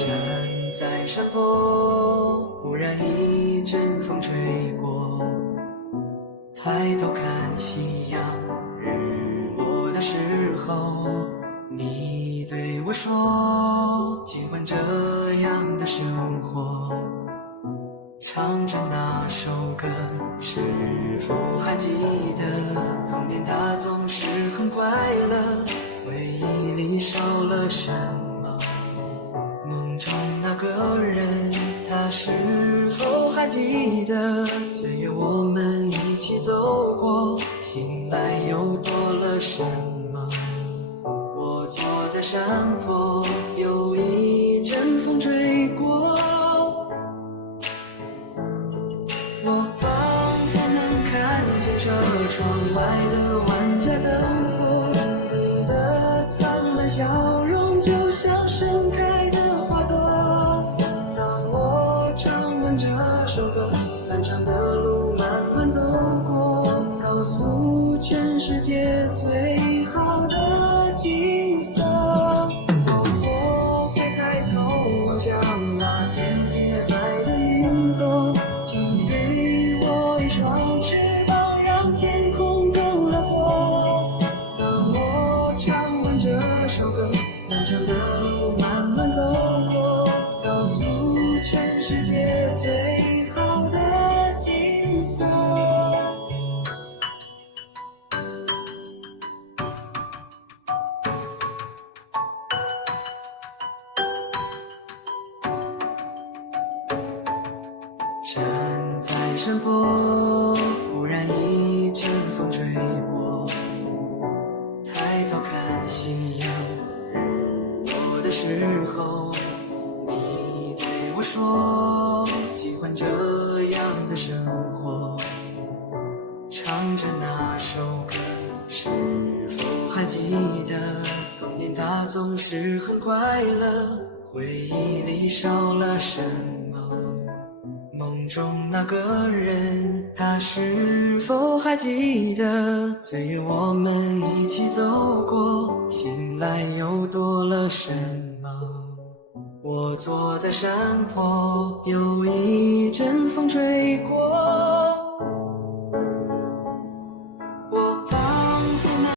站在山坡，忽然一阵风吹过，抬头看夕阳日落的时候，你对我说，喜欢这样的生活。唱着那首歌，是否还记得童年它总是很快乐，回忆里少了什么？梦中那个人，他是否还记得岁月我们一起走过，醒来又多了什么？我坐在山坡，有一阵风吹过，我仿佛能看见车窗外的万家灯火，你的灿烂笑容就像盛开的花朵。当我唱完这首歌，漫长的路慢慢走过，告诉全世界最好的景色。我会抬头望向那天洁白的云朵，请给我一双翅膀，让天空更辽阔。当我唱完这首歌，漫长的路慢慢走过，告诉全世界最好的景色。站在山坡，忽然一阵风吹过，抬头看夕阳日落的时候，你对我说，喜欢这样的生活。唱着那首歌，是否还记得童年它总是很快乐，回忆里少了什么？梦中那个人，他是否还记得岁月我们一起走过，醒来又多了什么？我坐在山坡，有一阵风吹过，